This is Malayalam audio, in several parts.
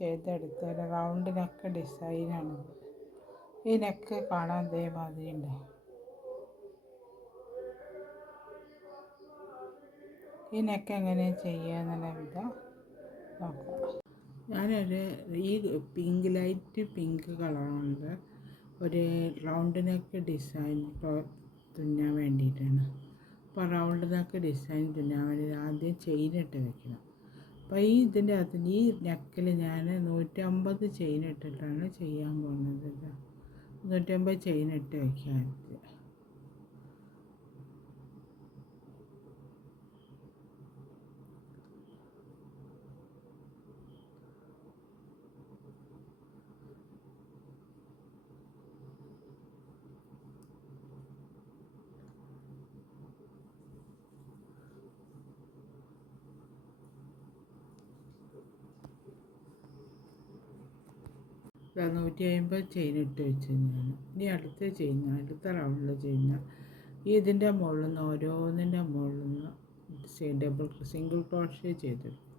ചെയ്തെടുത്ത ഒരു റൗണ്ട് നെക്ക് ഡിസൈനാണിത്. ഈ നെക്ക് കാണാൻ ഇതേമാതിരി ഉണ്ടാവും. ഈ നെക്ക് എങ്ങനെ ചെയ്യുക എന്നുള്ള വിധം നോക്കാം. ഈ ലൈറ്റ് പിങ്ക് കളറുണ്ട് ഒരു റൗണ്ട് നെക്ക് ഡിസൈൻ തുന്നാൻ വേണ്ടിയിട്ടാണ്. അപ്പോൾ റൗണ്ട് നെക്ക് ഡിസൈൻ തുന്നാൻ വേണ്ടി ആദ്യം ചെയിനിട്ട് വെക്കണം. അപ്പോൾ ഇതിൻ്റെ അകത്ത് ഈ നെക്കിൽ ഞാൻ 150 ചെയിൻ ഇട്ടിട്ടാണ് ചെയ്യാൻ പോകുന്നത്. 150 ചെയിൻ ഇട്ട് വയ്ക്കാൻ. ാ 150 ചെയിൻ ഇട്ട് വെച്ച് ഞാൻ ഇനി അടുത്ത റൗണ്ടിൽ ചെയ്യുന്ന ഇതിൻ്റെ മുകളിൽ നിന്ന് ഓരോന്നിൻ്റെ മുകളിൽ നിന്ന് സിംഗിൾ ക്രോഷ്യ ചെയ്തെടുക്കും.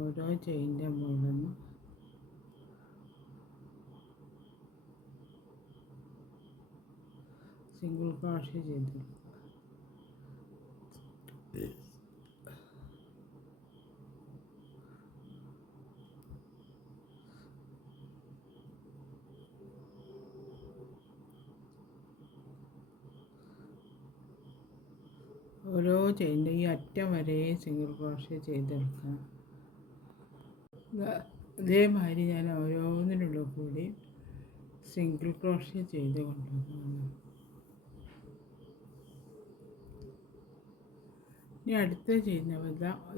ഓരോ ചെയിൻ്റെ മുകളിൽ നിന്ന് സിംഗിൾ ക്രോഷ്യ ചെയ്തെടുക്കും. ഓരോ ചെയിൻ്റെ ഈ അറ്റം വരെ സിംഗിൾ ക്രോഷ്യ ചെയ്തെടുക്കുക. അതേമാതിരി ഞാൻ ഓരോന്നിനുള്ള കൂടി സിംഗിൾ ക്രോഷ്യ ചെയ്ത് കൊണ്ടുവന്നു. ഇനി അടുത്ത ചെയ്യുന്ന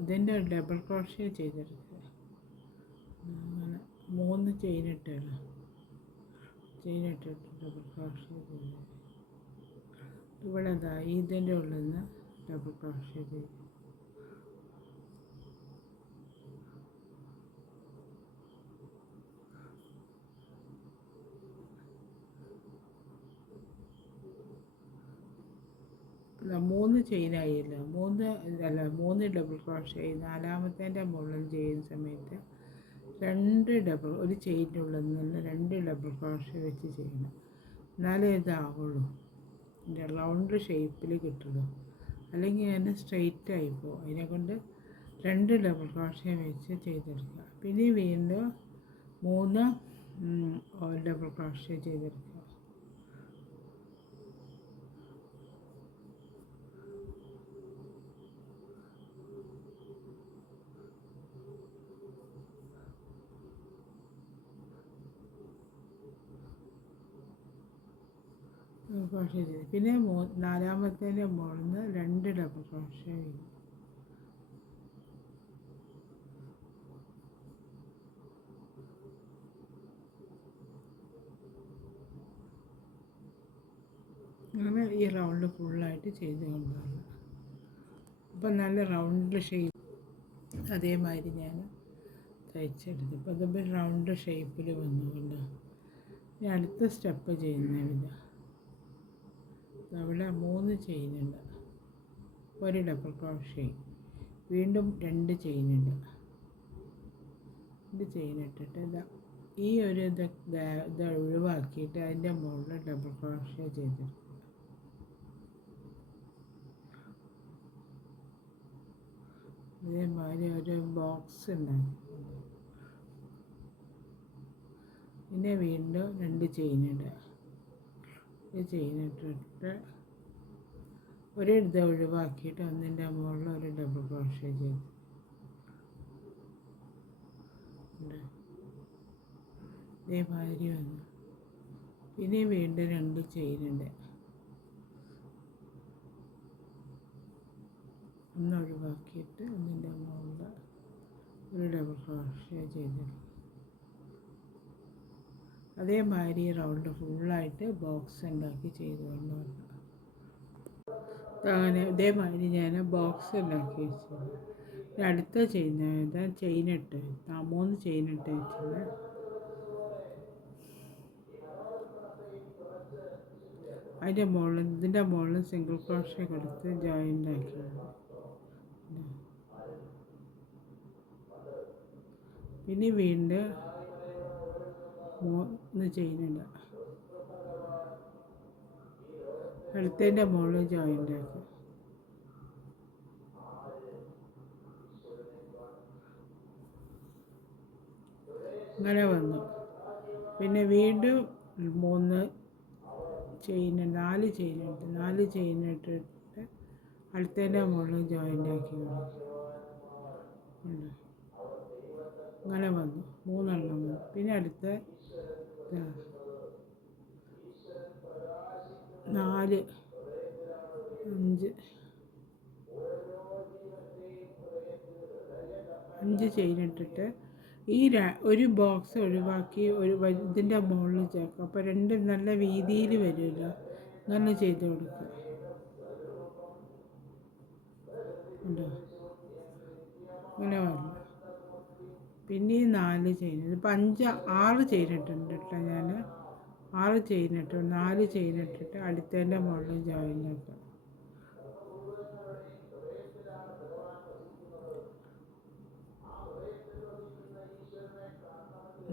ഇതിൻ്റെ ഡബിൾ ക്രോഷ്യ ചെയ്തെടുക്കുക. അങ്ങനെ 3 ചെയിനിട്ടിട്ട് ഡബിൾ ക്രോഷ്യ ചെയ്ത് ഇവിടെ ഇതിൻ്റെ ഉള്ളിൽ നിന്ന് ഡബിൾ ക്രോഷ്യ ചെയ്ത് മൂന്ന് ചെയിനായില്ല, 3 ഡബിൾ ക്രോഷ്യ. 4-മത്തേൻ്റെ മുകളിൽ ചെയ്യുന്ന സമയത്ത് ഒരു ചെയിൻ്റെ ഉള്ളിൽ നിന്ന് 2 ഡബിൾ ക്രോഷ്യ വെച്ച് ചെയ്യണം. എന്നാലേ ഇതാവുള്ളൂ, റൗണ്ട് ഷേപ്പിൽ കിട്ടുള്ളൂ. അല്ലെങ്കിൽ അതിന് സ്ട്രെയിറ്റ് ആയിപ്പോൾ അതിനെക്കൊണ്ട് 2 ഡബിൾ ക്രോഷ്യ വെച്ച് ചെയ്തെടുക്കുക. പിന്നെ വീണ്ടും 3 ഡബിൾ ക്രോഷ്യ ചെയ്തെടുക്കുക. ക്രോഷ്യ ചെയ്ത് പിന്നെ 4-മത്തേൻ്റെ മുകളിൽ നിന്ന് 2 ഡബിൾ ക്രോഷ്യ ചെയ്യും. അങ്ങനെ ഈ റൗണ്ട് ഫുള്ളായിട്ട് ചെയ്ത് കൊണ്ടുവരണം. അപ്പം നല്ല റൗണ്ട് ഷേപ്പ് അതേമാതിരി ഞാൻ തയ്ച്ചെടുത്തു. ഇപ്പോൾ അതിപ്പോൾ റൗണ്ട് ഷേപ്പിൽ വന്നുകൊണ്ട് ഇനി അടുത്ത സ്റ്റെപ്പ് ചെയ്യുന്ന വിധം അവിടെ 3 ചെയിനുണ്ട്, 1 ഡബിൾ ക്രോഷ്യ, വീണ്ടും 2 ചെയിനുണ്ട്. 2 ചെയിനിട്ടിട്ട് ഈ ഒരു ഇത് ഒഴിവാക്കിയിട്ട് അതിൻ്റെ മുകളിൽ ഡബിൾ ക്രോഷ്യ ചെയ്തെടുക്കും. അതേമാതിരി ഒരു ബോക്സ് ഉണ്ടാക്കി പിന്നെ വീണ്ടും 2 ചെയിനിടുക. ഈ ചെയിനിട്ടിട്ട് ഇത് ഒഴിവാക്കിയിട്ട് ഒന്നിൻ്റെ മുകളിൽ 1 ഡബിൾ ക്രോഷ്യ ചെയ്ത് ഇതേമാതിരി വന്നു. പിന്നെ വീണ്ടും 2 ചെയിനുണ്ട്, ഒന്ന് ഒഴിവാക്കിയിട്ട് ഒന്നിൻ്റെ മുകളിൽ 1 ഡബിൾ ക്രോഷ്യ ചെയ്തെടുക്കും. അതേമാതിരി റൗണ്ട് ഫുള്ളായിട്ട് ബോക്സ് ഉണ്ടാക്കി ചെയ്തുകൊണ്ട് വരണം. അങ്ങനെ ഇതേമാതിരി ഞാൻ ബോക്സ് ഉണ്ടാക്കി വെച്ചത്. അടുത്ത ചെയ്യുന്നത് ചെയിനിട്ട് 3 ചെയിനിട്ട് വെച്ചത് അതിൻ്റെ ഇതിൻ്റെ മുകളിൽ സിംഗിൾ ക്രോഷ്യ കൊടുത്ത് ജോയിൻ്റ് ആക്കിയത്. പിന്നെ വീണ്ടും 3 ചെയിനിടുക. അടുത്തതിൻ്റെ മുകളിൽ ജോയിൻ്റ് ആക്കുക. അങ്ങനെ വന്നു. പിന്നെ വീണ്ടും 3 4 ചെയിൻ ഇട്ടിട്ട് അടുത്തതിൻ്റെ മുകളിൽ ജോയിൻ്റ് ആക്കി അങ്ങനെ വന്നു. 3 വന്നു. പിന്നെ അടുത്ത 4 5 ചെയിൻ ഇട്ടിട്ട് ഈ ഒരു ബോക്സ് ഒഴിവാക്കി ഇതിൻ്റെ മുകളിൽ ചേർക്കും. അപ്പോൾ രണ്ടും നല്ല വീതിയിൽ വരുമല്ലോ. അങ്ങനെ ചെയ്ത് കൊടുക്കുക. ഉണ്ടോ? അങ്ങനെ വന്നു. പിന്നെ ഈ 4 ചെയിൻ, ഇപ്പം 6 ചെയിൻ ഇട്ടിട്ടുണ്ട് കേട്ടോ. ഞാൻ 6 ചെയിൻ ഇട്ടു. 4 ചെയിൻ ഇട്ടിട്ട് അടുത്തതിൻ്റെ മുകളിൽ ജോയിൻ ആക്കുക.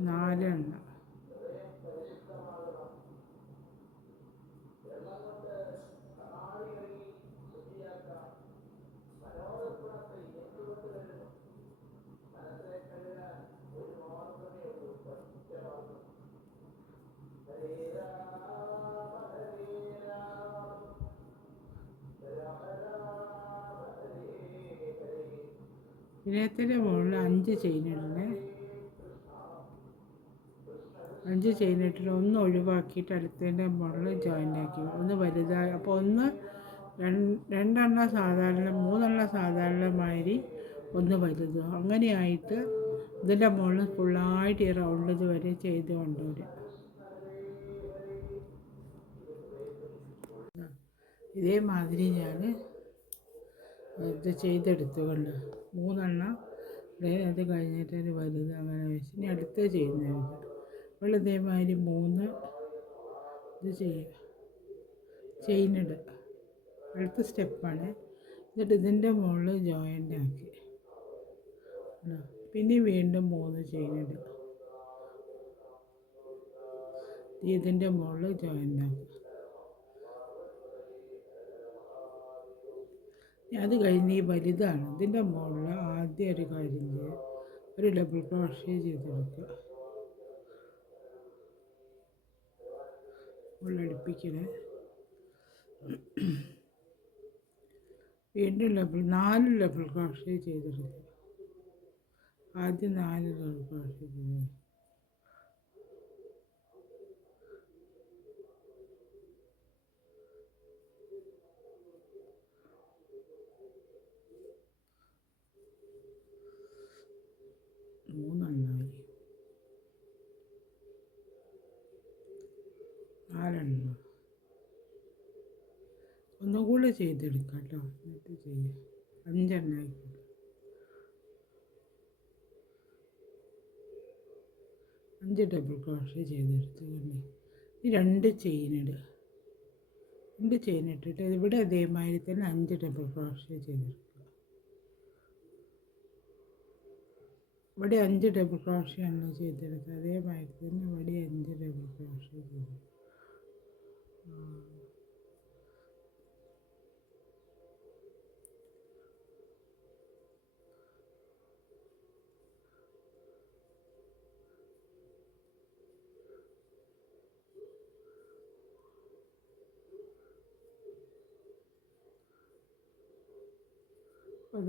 4 എണ്ണം. ഇതിനകത്തിൻ്റെ മുകളിൽ 5 ചെയിൻ ഇടണേ. 5 ചെയിൻ ഇട്ടിട്ട് ഒന്ന് ഒഴിവാക്കിയിട്ട് അടുത്തതിൻ്റെ മുകളിൽ ജോയിൻ്റ് ആക്കി ഒന്ന് വലുതായി. അപ്പോൾ ഒന്ന് 2 സാധാരണ, 3 സാധാരണ മാതിരി ഒന്ന് വലുത്. അങ്ങനെയായിട്ട് ഇതിൻ്റെ മുകളിൽ ഫുള്ളായിട്ട് ഈ റൗണ്ട് ഇതുവരെ ചെയ്ത് കൊണ്ടുവരിക. ഇതേമാതിരി ഞാൻ ഇത് ചെയ്തെടുത്തുകൊണ്ട് 3 അത് കഴിഞ്ഞിട്ട് ഒരു വലുത് അങ്ങനെ വെച്ച് ഇനി അടുത്ത് ചെയ്യുന്നതില്ല. അപ്പോൾ ഇതേമാതിരി 3 ഇത് ചെയ്യുക. ചെയിനിടുക. അടുത്ത സ്റ്റെപ്പാണ്. എന്നിട്ട് ഇതിൻ്റെ മുകളിൽ ജോയിൻ്റ് ആക്കി. പിന്നെ വീണ്ടും 3 ചെയിനിടുക. ഇതിൻ്റെ മുകളിൽ ജോയിൻ്റ് ആക്കുക. അത് കഴിഞ്ഞ് ഈ വലുതാണ്. ഇതിൻ്റെ മുകളിൽ ആദ്യം ഒരു കാര്യം ചെയ്യുക, ഒരു ഡബിൾ ക്രോഷേ ചെയ്തെടുക്കുക. ഉള്ളടുപ്പിക്കണേ. വീണ്ടും 4 ഡബിൾ ക്രോഷേ ചെയ്തെടുക്കുക. ആദ്യം 4 ഡബിൾ ക്രോഷേ ചെയ്ത് മൂന്നെണ്ണമായി. 4 ഒന്നുകൂടെ ചെയ്തെടുക്കാം കേട്ടോ. എന്നിട്ട് ചെയ്യാം. 5 ആയിക്കോട്ടെ. 5 ഡബിൾ ക്രോഷേ ചെയ്തെടുത്തുകൊണ്ട് ഈ 2 ചെയിനിടുക. 2 ചെയിൻ ഇട്ടിട്ട് ഇവിടെ അതേമാതിരി തന്നെ 5 ഡബിൾ ക്രോഷേ ചെയ്തെടുക്കുക. ഇവിടെ 5 ഡബിൾ ക്രോഷേ ആണല്ലോ ചെയ്തെടുക്കുക. അതേമാതിരി തന്നെ ഇവിടെ 5 ഡബിൾ ക്രോഷേ ചെയ്തെടുക്കുക.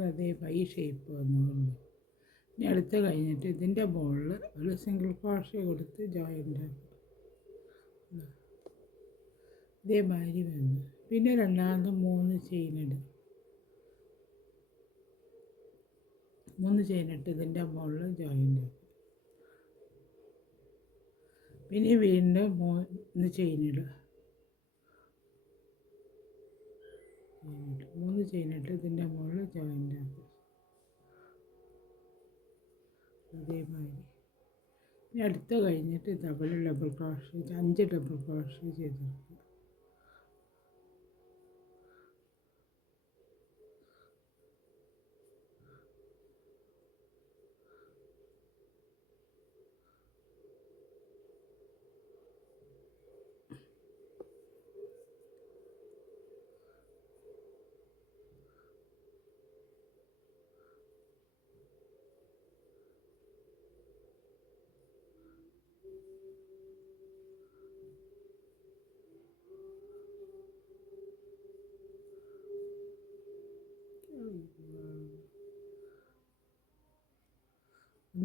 അതേ ഈ ഷേപ്പ് വന്നുകൊണ്ട് ഇനി അടുത്ത് കഴിഞ്ഞിട്ട് ഇതിൻ്റെ മുകളിൽ ഒരു സിംഗിൾ ക്രോഷേ കൊടുത്ത് ജോയിൻ്റ് ആക്കുക. ഇതേമാതിരി വന്നു. പിന്നെ രണ്ടാമത് 3 ചെയിനിടുക. 3 ചെയിനിട്ട് ഇതിൻ്റെ മുകളിൽ ജോയിൻ്റ് ആക്കുക. പിന്നെ വീണ്ടും 3 ചെയിനിടുക. 3 ചെയിനിട്ട് ഇതിൻ്റെ മുകളിൽ ജോയിൻ്റ് ആക്കുക. അതേമാതിരി ഇനി അടുത്ത് കഴിഞ്ഞിട്ട് ഡബിൾ ക്രോഷേ 5 ഡബിൾ ക്രോഷേ ചെയ്തെടുക്കുക.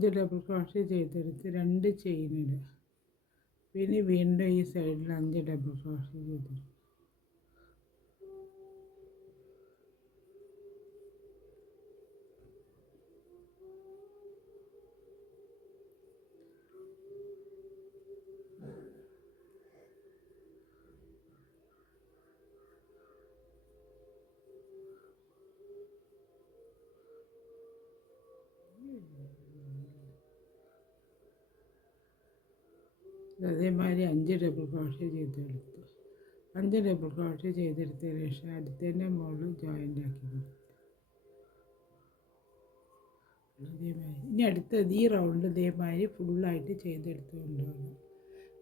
5 ഡബിൾ ക്രോഷ്യ ചെയ്തെടുത്ത് 2 ചെയിൻ ഇടുക. പിന്നെ വീണ്ടും ഈ സൈഡിൽ 5 ഡബിൾ ക്രോഷ്യ ചെയ്തെടുക്കുക. അതേമാതിരി 5 ഡബിൾ ക്രോഷ്യ ചെയ്തെടുത്തു. 5 ഡബിൾ ക്രോഷ്യ ചെയ്തെടുത്തതിന് ശേഷം അടുത്തതിൻ്റെ മുകളിൽ ജോയിൻ്റ് ആക്കി കൊടുത്തു. അതേമാതിരി ഇനി അടുത്തത് ഈ റൗണ്ട് ഇതേമാതിരി ഫുള്ളായിട്ട് ചെയ്തെടുത്ത് കൊണ്ടുപോകണം.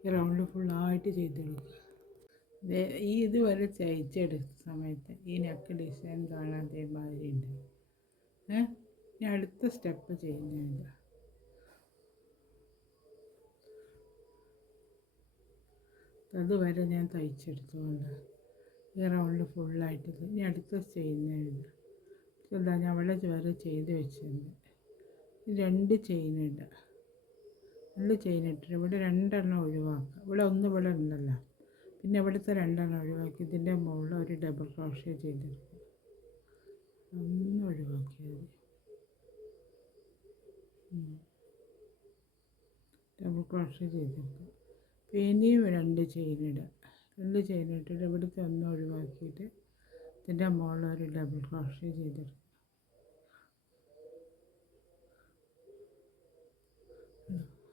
ഈ റൗണ്ട് ഫുള്ളായിട്ട് ചെയ്തെടുക്കുക. ഈ ഇതുവരെ തയ്ച്ചെടുത്ത സമയത്ത് ഈ നെക്ക് ഡിസൈൻ കാണാൻ അതേമാതിരി ഉണ്ട്. ഇനി അടുത്ത സ്റ്റെപ്പ് ചെയ്യുന്നുണ്ട്. അതുവരെ ഞാൻ തയ്ച്ചെടുത്തുകൊണ്ട് ഈ റൗണ്ട് ഫുള്ളായിട്ട് ഇനി അടുത്ത ചെയ്യുന്നുണ്ട്. എന്താ ഞാൻ അവിടെ വരെ ചെയ്ത് വെച്ചിട്ടുണ്ട്. 2 ചെയിൻ ഇടുക. 2 ചെയിൻ ഇട്ടിട്ട് ഇവിടെ 2 ഒഴിവാക്കുക. ഇവിടെ ഇവിടെ ഉണ്ടല്ലോ, പിന്നെ ഇവിടുത്തെ 2 ഒഴിവാക്കി ഇതിൻ്റെ മുകളിൽ ഒരു ഡബിൾ ക്രോഷ്യ ചെയ്തെടുക്കുക. ഒഴിവാക്കിയത് ഡബിൾ ക്രോഷ്യ ചെയ്തെടുക്കുക. പിന്നെയും 2 ചെയിൻ ഇടുക. 2 ചെയിൻ ഇട്ടിട്ട് ഇവിടുത്തെ ഒഴിവാക്കിയിട്ട് ഇതിൻ്റെ മുകളിൽ ഒരു ഡബിൾ ക്രോഷ്യ ചെയ്തെടുക്കുക.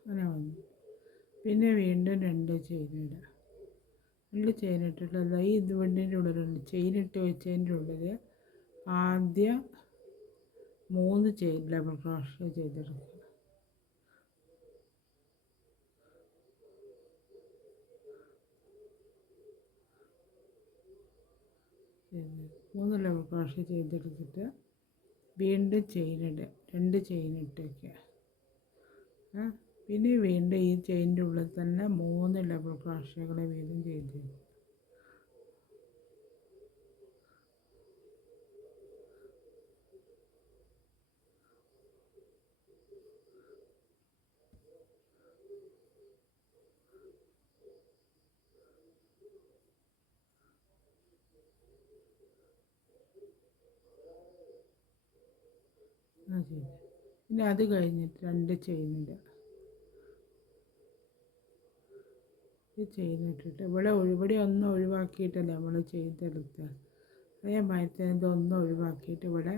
അങ്ങനെ വന്നു. പിന്നെ വീണ്ടും 2 ചെയിൻ ഇടുക. 2 ചെയിൻ ഇട്ടിട്ട് ഈ ഇതിൻ്റെ ഉള്ളിലുണ്ട് ചെയിൻ ഇട്ട് വെച്ചതിൻ്റെ ഉള്ളിൽ ആദ്യം 3 ചെയിൻ ഡബിൾ ക്രോഷ്യ ചെയ്തെടുക്കുക. 3 ഡബിൾ ക്രോഷ്യ ചെയ്തെടുത്തിട്ട് വീണ്ടും ചെയിൻ ഇടുക. 2 ചെയിൻ ഇട്ട് വയ്ക്കുക. പിന്നെ വീണ്ടും ഈ ചെയിൻ്റെ ഉള്ളിൽ തന്നെ 3 ഡബിൾ ക്രോഷ്യകൾ വീണ്ടും ചെയ്ത് പിന്നെ അത് കഴിഞ്ഞിട്ട് 2 ചെയിൻ ഇടുക. ഈ ചെയിൻ ഇട്ടിട്ട് ഇവിടെ ഒഴിവാക്കിയിട്ടല്ലേ നമ്മൾ ചെയ്തെടുക്കുക. അതേമാതിരി തന്നെ ഒഴിവാക്കിയിട്ട് ഇവിടെ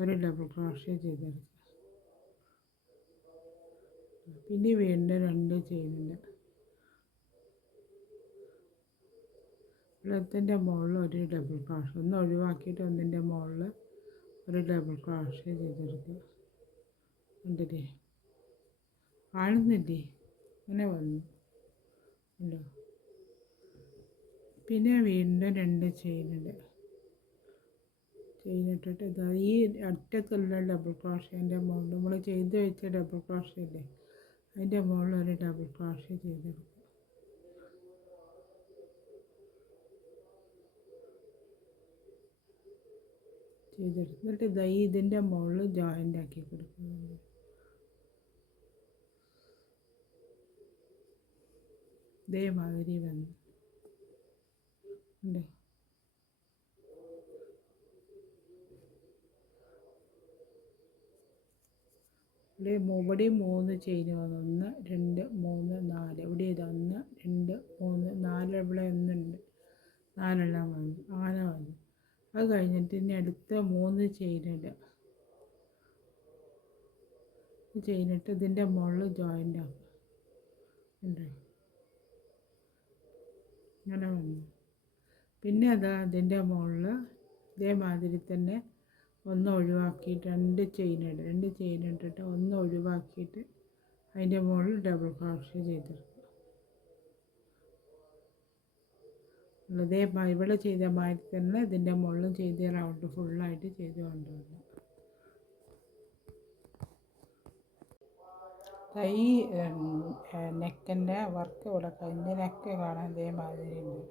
ഒരു ഡബിൾ ക്രോഷ്യ ചെയ്തെടുക്കുക. പിന്നെ വീണ്ടും 2 ചെയിൻ ഇടുക. ഇവിടത്തിൻ്റെ മുകളിൽ ഒരു ഡബിൾ ക്രോഷ്യ ഒഴിവാക്കിയിട്ട് ഒന്നിൻ്റെ മുകളിൽ ഒരു ഡബിൾ ക്രോഷ്യ ചെയ്തെടുക്കുക. കണ്ടില്ലേ, കാണുന്നില്ലേ? അങ്ങനെ വന്നു ഉണ്ടോ. പിന്നെ വീണ്ടും 2 ചെയിൻ ഇടുക. ചെയിൻ ഇട്ടിട്ട് ഈ അറ്റത്തുള്ള ഡബിൾ ക്രോഷ്യൻ്റെ മുകളിൽ നമ്മൾ ചെയ്ത് വെച്ച ഡബിൾ ക്രോഷ്യ ഇല്ലേ, അതിൻ്റെ മുകളിൽ ഒരു ഡബിൾ ക്രോഷ്യ ചെയ്തെടുക്കുക. എന്നിട്ട് ഇതിൻ്റെ മുകളിൽ ജോയിൻ്റ് ആക്കി കൊടുക്കുന്നുണ്ട്. ഇതേമാതിരി വന്നു ഉണ്ട്. ഇവിടെ 3 ചെയിൻ വന്നു. 1 2 3 4. ഇവിടെ 1 2 3 4 ഇവിടെ ഒന്നുണ്ട്. 4 വന്നു. അങ്ങനെ വന്നു. അത് കഴിഞ്ഞിട്ട് ഇനി അടുത്ത 3 ചെയിൻ ഇടുക. ചെയിൻ ഇട്ട് ഇതിൻ്റെ മുകളിൽ ജോയിൻ്റ് ആക്കുക. ഉണ്ട്. അങ്ങനെ വന്നു. പിന്നെ അതിൻ്റെ മുകളിൽ ഇതേമാതിരി തന്നെ ഒഴിവാക്കിയിട്ട് 2 ചെയിൻ ഇടുക. 2 ചെയിൻ ഇട്ടിട്ട് ഒഴിവാക്കിയിട്ട് അതിൻ്റെ മുകളിൽ ഡബിൾ ക്രോഷ്യ ചെയ്തെടുക്കുക. ഇവിടെ ചെയ്ത മാതിരി തന്നെ ഇതിൻ്റെ മുകളിലും ചെയ്ത് റൗണ്ട് ഫുള്ളായിട്ട് ചെയ്ത് കൊണ്ടുവന്നു. ഈ നെക്കിൻ്റെ വർക്ക് ഇവിടെ കഴിഞ്ഞ് നെക്ക് കാണാൻ ഇതേമാതിരി ഉണ്ട്.